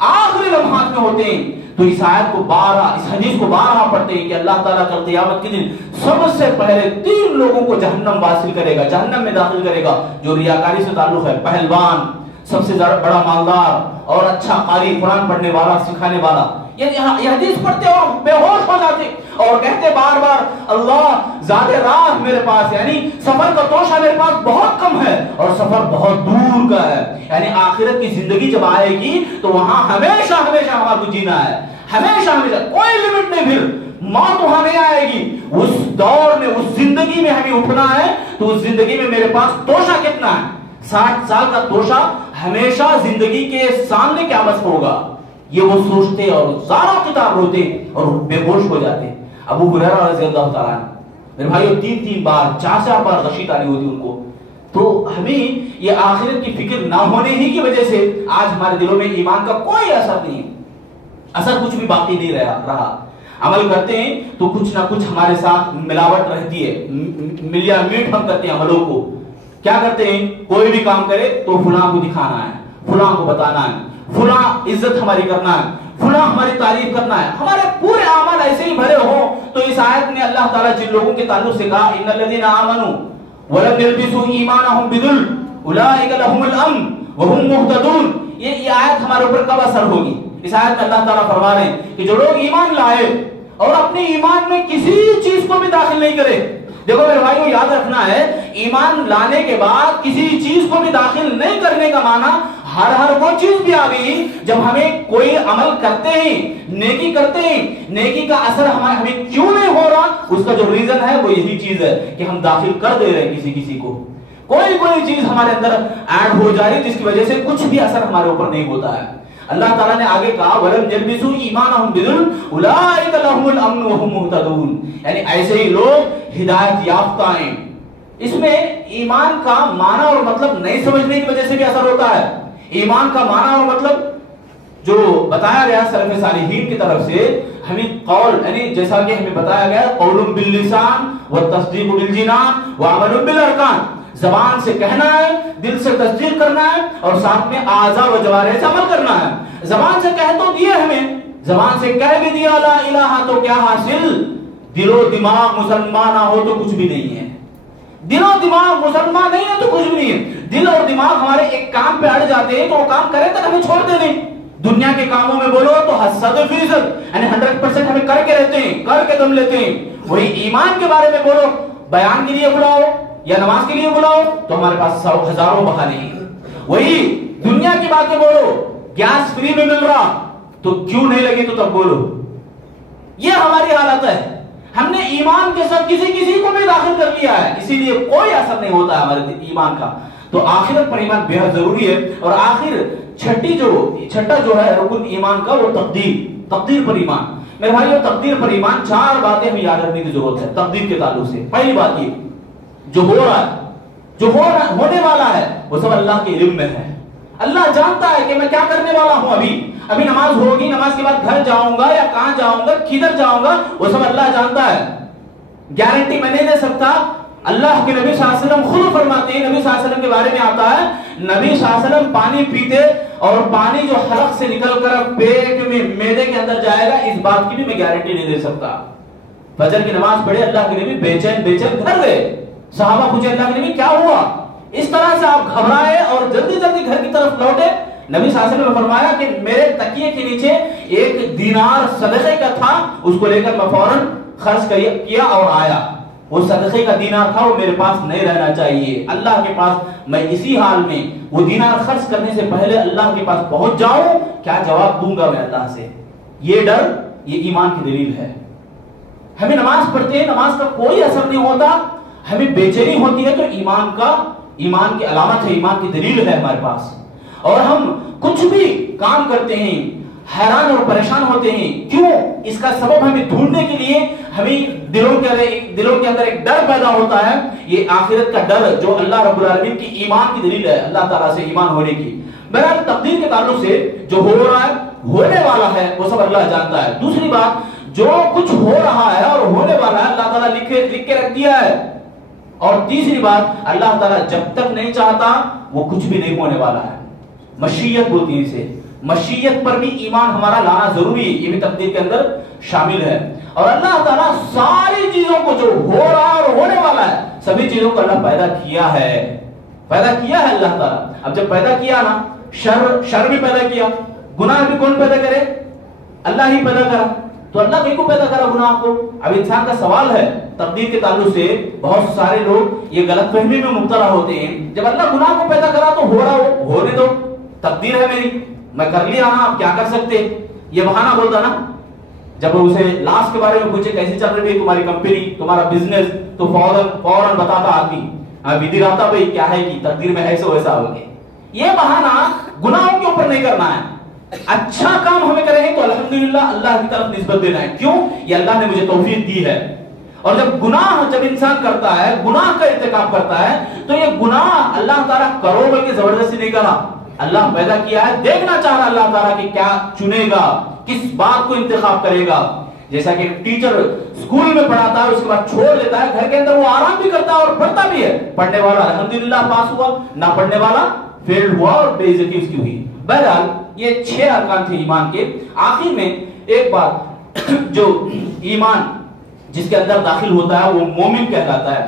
آخری لمحات میں ہوتے ہیں تو اس آیت کو اس حدیث کو بارہا پڑھتے ہیں کہ اللہ تعالیٰ کل قیامت کے دن سب سے پہلے 3 لوگوں کو جہنم واصل کرے گا، جہنم میں داخل کرے گا. جو ریاکاری سے تعلق ہے، پہلوان، سب سے بڑا مالدار اور اچھا قاری، قرآن پڑھنے والا، سکھانے والا. یہ حدیث پڑھتے اور بے ہوش ہو جاتے اور کہتے بار بار اللہ زیادہ راہ میرے پاس، یعنی سفر کا توشہ میرے پاس بہت کم ہے اور سفر بہت دور کا ہے. یعنی آخرت کی زندگی جب آئے گی تو وہاں ہمیشہ ہمارے کو جینا ہے، ہمیشہ کوئی لمٹ نہیں. پھر موت وہاں نہیں آئے گی. اس دور میں، اس زندگی میں ہمیں اٹھنا ہے تو اس زندگی میں میرے پاس توشہ کتنا ہے؟ 60 سال کا توشہ ہمیشہ زندگی کے سامنے کیا بس ہوگا. یہ وہ سوچتے اور زاروں کتاب روتے اور بے ہوش ہو جاتے. ابو ہریرہ رضی اللہ تعالیٰ عنہ میرے بھائیو 3 بار 4 بار غشی تاری ہوتی ان کو. تو ہمیں یہ آخرت کی فکر نہ ہونے ہی کی وجہ سے آج ہمارے دلوں میں ایمان کا کوئی اثر نہیں، اثر کچھ بھی باقی نہیں رہا. عمل کرتے ہیں تو کچھ نہ کچھ ہمارے ساتھ ملاوٹ رہتی ہے، ملیا میٹ ہم کرتے ہیں عملوں کو. کیا کرتے ہیں؟ کوئی بھی کام کرے تو فلاں کو دکھانا ہے، فلاں کو بتانا ہے، فلاں عزت ہماری کرنا ہے، فلاں ہماری تعریف کرنا ہے. ہمارے پورے اعمال ایسے ہی بھرے ہوں تو اس آیت میں اللہ تعالیٰ جن لوگوں کے تعلق سے کہا ان الذین آمنوا ولم يلبسوا ایمانهم بظلم اولئک لهم الامن وهم مهتدون. یہ آیت ہمارے اوپر کب اثر ہوگی؟ اس آیت میں اللہ تعالیٰ فرما رہے ہیں کہ جو لوگ ایمان لائے اور اپنے ایمان میں کسی چیز کو بھی داخل نہیں کرے، دیکھو میرے بھائیو یاد رکھنا ہے ایمان لانے کے بعد کسی چیز کو بھی داخل نہیں کرنے کا معنی ہر وہ چیز بھی آ گئی جب ہمیں کوئی عمل کرتے ہیں نیکی کرتے ہیں نیکی کا اثر ہمیں کیوں نہیں ہو رہا اس کا جو ریزن ہے وہ یہی چیز ہے کہ ہم داخل کر دے رہے ہیں کسی کو کوئی چیز ہمارے اندر ایڈ ہو جا رہی جس کی وجہ سے کچھ بھی اثر ہمارے اوپر نہیں ہوتا ہے. اللہ تعالیٰ نے آگے کہا وَلَمْ يَلْبِسُوا إِيمَانَهُمْ بِظُلْمٍ أُولَٰئِكَ لَهُمُ الْأَمْنُ وَهُمْ مُهْتَدُونَ. یعنی ایسے ہی لوگ ہدایت یافتہ ہیں. اس میں ایمان کا معنی اور مطلب نہیں سمجھنے کی وجہ سے بھی اثر ہوتا ہے. ایمان کا معنی اور مطلب جو بتایا گیا سلف صالحین کی طرف سے ہمیں قول یعنی جیسا کہ ہمیں بتایا گیا قول باللسان والتصدیق بالجنان وعمل بالارکان. زبان سے کہنا ہے دل سے تصدیق کرنا ہے اور ساتھ میں اعضاء و جوارح سے عمل کرنا ہے. زبان سے کہہ تو دیے ہمیں زبان سے کہہ بھی دیا لا الہ تو کیا حاصل دل و دماغ مسلمان نہ ہو تو کچھ بھی نہیں ہے. دل و دماغ مسلمان نہیں ہے تو کچھ بھی نہیں ہے. دل اور دماغ ہمارے ایک کام پہ اڑ جاتے ہیں تو وہ کام کرے تک ہمیں چھوڑتے نہیں. دنیا کے کاموں میں بولو تو 100% یعنی 100% ہمیں کر کے رہتے ہیں کر کے دم لیتے ہیں. وہی ایمان کے بارے میں بولو بیان کے لیے بلاؤ یا نماز کے لیے بلاؤ تو ہمارے پاس ہزاروں بہانے ہیں. وہی دنیا کی باتیں بولو گیس فری میں مل رہا تو کیوں نہیں لگی تو تب بولو. یہ ہماری حالت ہے. ہم نے ایمان کے ساتھ کسی کو بھی داخل کر لیا ہے اسی لیے کوئی اثر نہیں ہوتا ہے ہمارے ایمان کا. تو آخرت پر ایمان بے حد ضروری ہے. اور آخر چھٹا جو ہے رکن ایمان کا وہ تقدیر پر ایمان. میرے بھائیو تقدیر پر ایمان 4 باتیں ہمیں یاد رکھنے کی ضرورت ہے تقدیر کے تعلق سے. پہلی بات یہ جو ہو رہا ہے جو ہونے والا ہے وہ سب اللہ کے علم میں ہے. اللہ جانتا ہے کہ میں کیا کرنے والا ہوں. ابھی نماز ہوگی نماز کے بعد گھر جاؤں گا یا کہاں جاؤں گا کدھر جاؤں گا وہ سب اللہ جانتا ہے. گارنٹی میں نہیں دے سکتا. اللہ کے نبی صلی اللہ علیہ وسلم خود فرماتے ہیں نبی صلی اللہ علیہ وسلم کے بارے میں آتا ہے نبی صلی اللہ علیہ وسلم پانی پیتے اور پانی جو حلق سے نکل کر پیٹ میں معدے کے اندر جائے گا اس بات کی بھی میں گارنٹی نہیں دے سکتا. فجر کی نماز پڑھے اللہ کے نبی بے چین گھر گئے. صحابہ پوچھے اللہ کے نبی کیا ہوا. اس طرح سے آپ گھبرائے اور جلدی گھر کی طرف لوٹے. نبی صلی اللہ علیہ وسلم نے فرمایا کہ میرے تکیے کے نیچے 1 دینار صدقے کا تھا اس کو لے کر میں فوراً خرچ کیا اور آیا. وہ صدقے کا دینار تھا وہ میرے پاس نہیں رہنا چاہیے. اللہ کے پاس میں اسی حال میں وہ دینار خرچ کرنے سے پہلے اللہ کے پاس پہنچ جاؤں کیا جواب دوں گا میں اللہ سے. یہ ڈر یہ ایمان کی دلیل ہے. ہمیں نماز پڑھتے ہیں نماز کا کوئی اثر نہیں ہوتا ہمیں بے چینی ہوتی ہے تو ایمان کی علامت ہے ایمان کی دلیل ہے ہمارے پاس. اور ہم کچھ بھی کام کرتے ہیں حیران اور پریشان ہوتے ہیں کیوں. اس کا سبب ہمیں ڈھونڈنے کے لیے ہمیں دلوں کے اندر ایک ڈر پیدا ہوتا ہے. یہ آخرت کا ڈر جو اللہ رب العالمین کی ایمان کی دلیل ہے اللہ تعالیٰ سے ایمان ہونے کی. بہرحال تقدیر کے تعلق سے جو ہو رہا ہے ہونے والا ہے وہ سب اللہ جانتا ہے. دوسری بات جو کچھ ہو رہا ہے اور ہونے والا ہے اللہ تعالیٰ لکھ کے رکھ دیا ہے. اور تیسری بات اللہ تعالیٰ جب تک نہیں چاہتا وہ کچھ بھی نہیں ہونے والا ہے. مشیت بولتی ہے اسے. مشیت پر بھی ایمان ہمارا لانا ضروری ہے یہ بھی تقدیر کے اندر شامل ہے. اور اللہ تعالیٰ ساری چیزوں کو جو ہو رہا ہے اور ہونے والا ہے سبھی چیزوں کو اللہ پیدا کیا ہے اللہ تعالیٰ. اب جب پیدا کیا نا شر بھی پیدا کیا گناہ بھی کون پیدا کرے اللہ ہی پیدا کرا. تو اللہ کہیں کو پیدا کرا گناہ کو. اب انسان کا سوال ہے تقدیر کے تعلق سے بہت سارے لوگ یہ غلط فہمی میں مبتلا ہوتے ہیں. جب اللہ گناہ کو پیدا کرا تو ہو رہا ہو ہونے دو تقدیر ہے میری میں کر لیا نا آپ کیا کر سکتے یہ بہانہ بولتا نا. جب اسے لاس کے بارے میں پوچھے کیسے چل رہی ہے تمہاری کمپنی تمہارا بزنس تو فوراً بتاتا آدمی ودی رہتا بھائی کیا ہے کہ تقدیر میں ایسا ویسا ہو گیا. یہ بہانہ گناہوں کے اوپر نہیں کرنا ہے. اچھا کام ہمیں کریں گے تو الحمدللہ اللہ کی طرف نسبت دینا ہے کیوں یہ اللہ نے مجھے توفیق دی ہے. اور جب انسان کرتا ہے گناہ کا ارتکاب کرتا ہے تو یہ گناہ اللہ تعالیٰ کرو بلکہ زبردستی نہیں کرا. اللہ پیدا کیا ہے دیکھنا چاہ رہا اللہ تعالیٰ کہ کیا چنے گا کس بات کو انتخاب کرے گا. جیسا کہ ٹیچر اسکول میں پڑھاتا ہے اس کے بعد چھوڑ دیتا ہے گھر کے اندر وہ آرام بھی کرتا ہے اور پڑھتا بھی ہے. پڑھنے والا الحمدللہ پاس ہوا نہ پڑھنے والا فیل ہوا اور بے عزتی اس کی ہوئی. بہرحال یہ 6 ارکان تھے ایمان کے. آخر میں ایک بات جو ایمان جس کے اندر داخل ہوتا ہے وہ مومن کہلاتا ہے.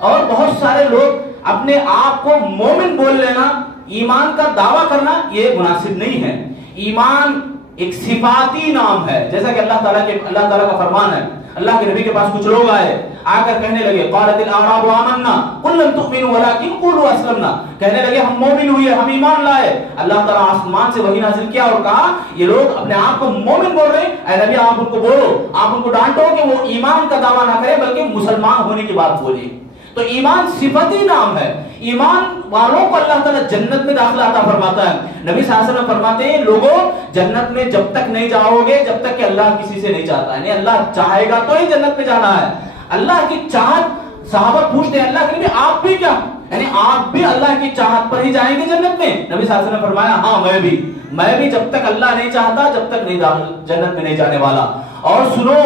اور بہت سارے لوگ اپنے آپ کو مومن بول لینا ایمان کا دعویٰ کرنا یہ مناسب نہیں ہے. ایمان ایک صفاتی نام ہے، جیسا کہ اللہ تعالیٰ کا فرمان ہے. اللہ کے نبی کے پاس کچھ لوگ آ کر کہنے لگے قالت الاعراب آمنا قل لم تؤمنوا ولكن قولوا اسلمنا، کہنے لگے ہم مومن ہوئے، ہم ایمان لائے. اللہ تعالیٰ آسمان سے وحی نازل کیا اور کہا یہ لوگ اپنے آپ کو مومن بول رہے ہیں، اے نبی آپ ان کو بولو، آپ ان کو ڈانٹو کہ وہ ایمان کا دعویٰ نہ کرے بلکہ مسلمان ہونے کی بات بولے. تو ایمان صفتی نام ہے. ایمان والوں کو اللہ تعالیٰ جنت میں داخلہ عطا فرماتا ہے. نبی صلی اللہ علیہ وسلم فرماتے ہیں لوگوں جنت میں جب تک نہیں جاؤ گے جب تک کہ اللہ کسی سے نہیں چاہتا، یعنی اللہ چاہے گا تو ہی جنت میں جانا ہے. اللہ کی چاہت، صحابہ پوچھتے ہیں اللہ کے نبی آپ بھی کیا، یعنی آپ بھی اللہ کی چاہت پر ہی جائیں گے جنت میں؟ نبی صلی اللہ علیہ وسلم نے فرمایا ہاں میں بھی جب تک اللہ نہیں چاہتا جب تک نہیں جنت میں نہیں جانے والا. اور سنو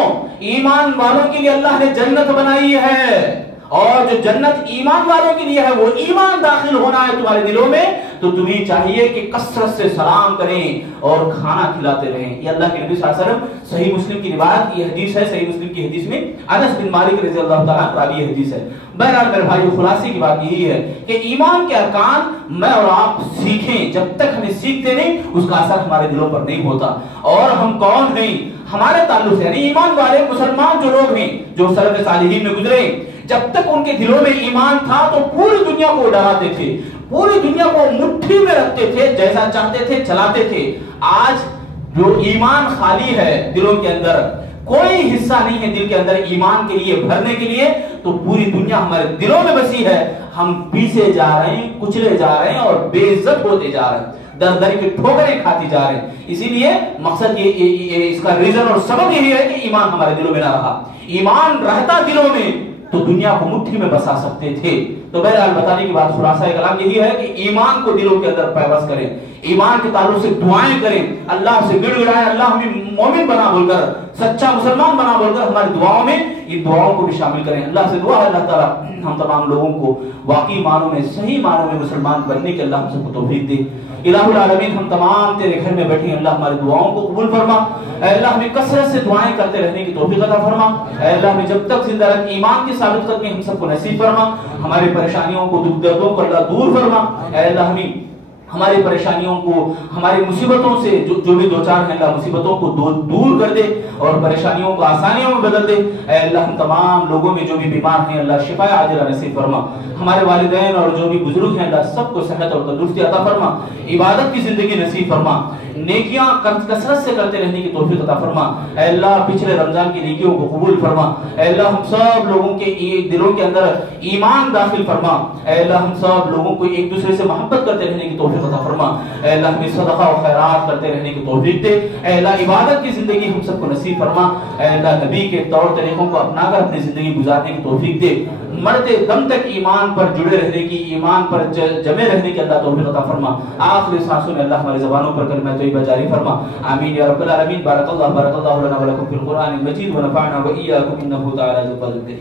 ایمان والوں کے لیے اللہ نے جنت بنائی ہے، اور جو جنت ایمان والوں کے لیے ہے وہ ایمان داخل ہونا ہے تمہارے دلوں میں تو تمہیں چاہیے کہ کثرت سے سلام کریں اور کھانا کھلاتے رہیں. یہ اللہ کے نبی صلی اللہ علیہ وسلم صحیح مسلم کی روایت، یہ حدیث ہے صحیح مسلم کی حدیث میں انس بن مالک رضی اللہ تعالیٰ عنہ راوی حدیث ہے. بہرحال میرے بھائیو خلاصے کی بات یہی ہے کہ ایمان کے ارکان میں اور آپ سیکھیں، جب تک ہمیں سیکھتے نہیں اس کا اثر ہمارے دلوں پر نہیں ہوتا. اور ہم کون ہیں ہمارے تعلق سے، یعنی ایمان والے مسلمان جو لوگ ہیں جو سلف صالحین میں گزرے، جب تک ان کے دلوں میں ایمان تھا تو پوری دنیا کو ڈراتے تھے، پوری دنیا کو مٹھی میں رکھتے تھے، جیسا چاہتے تھے چلاتے تھے. آج جو ایمان خالی ہے دلوں کے اندر، کوئی حصہ نہیں ہے دل کے اندر ایمان کے لیے بھرنے کے لیے، تو پوری دنیا ہمارے دلوں میں بسی ہے. ہم پیچھے جا رہے ہیں، کچلے جا رہے ہیں اور بے عزت ہوتے جا رہے ہیں، در در کی ٹھوکریں کھاتی جا رہے ہیں. اسی لیے مقصد یہ اس کا ریزن اور سبب یہی ہے کہ ایمان ہمارے دلوں میں نہ رہا. ایمان رہتا دلوں میں تو دنیا کو مٹھی میں بسا سکتے تھے. تو بہرحال بتانے کی بات خلاصہ کلام یہی ہے کہ ایمان کو دلوں کے اندر پیوست کریں، ایمان کے تعلق سے دعائیں کریں، اللہ سے گڑ گڑائیں، اللہ ہمیں مومن بنا بول کر، سچا مسلمان بنا بول کر ہماری دعاؤں میں ان دعاؤں کو بھی شامل کریں. اللہ سے دعا ہے اللہ تعالیٰ ہم تمام لوگوں کو واقعی معنوں میں صحیح معنوں میں مسلمان بننے کے اللہ ہم سب کو توفیق دے. الہ العالمین ہم تمام تیرے گھر میں بیٹھے ہیں، اللہ ہماری دعاؤں کو قبول فرما. اے اللہ ہمیں کثرت سے دعائیں کرتے رہنے کی توفیق عطا فرما. اے اللہ ہمیں جب تک زندہ رکھ ایمان کی ثابت قدمی ہم سب کو نصیب فرما. ہماری پریشانیوں کو، دکھ دردوں کو اللہ دور فرما. اے اللہ ہماری پریشانیوں کو، ہماری مصیبتوں سے جو بھی دوچار ہیں اللہ مصیبتوں کو دور کر دے اور پریشانیوں کو آسانیوں میں بدل دے. اے اللہ ہم تمام لوگوں میں جو بھی بیمار ہیں اللہ شفا عاجلہ نصیب فرما. ہمارے والدین اور جو بھی بزرگ ہیں اللہ سب کو صحت اور تندرستی عطا فرما. عبادت کی زندگی نصیب فرما. نیکیاں کثرت سے کرتے رہنے کی توفیق عطا فرما. اے اللہ پچھلے رمضان کی نیکیوں کو قبول فرما. اے اللہ ہم سب لوگوں کے دلوں کے اندر ایمان داخل فرما. اے اللہ ہم سب لوگوں کو ایک دوسرے سے محبت کرتے رہنے کی توفیق عطا فرما. اے اللہ ہمیں صدقہ و خیرات کرتے رہنے کی توفیق دے. اے اللہ عبادت کی زندگی ہم سب کو نصیب فرما. اے اللہ نبی کے طور طریقوں کو اپنا کر اپنی زندگی گزارنے کی توفیق دے. مرتے دم تک ایمان پر جڑے رہنے کی، ایمان پر جمے رہنے کی اللہ توفیق عطا فرما. آخری سانسوں میں اللہ ہماری زبانوں پر کلمہ طیبہ جاری فرما. آمین یا رب العالمین. بارک اللہ لنا ولکم فی القرآن المجید ونفعنا وإیاکم انہ تعالی ذو الفضل.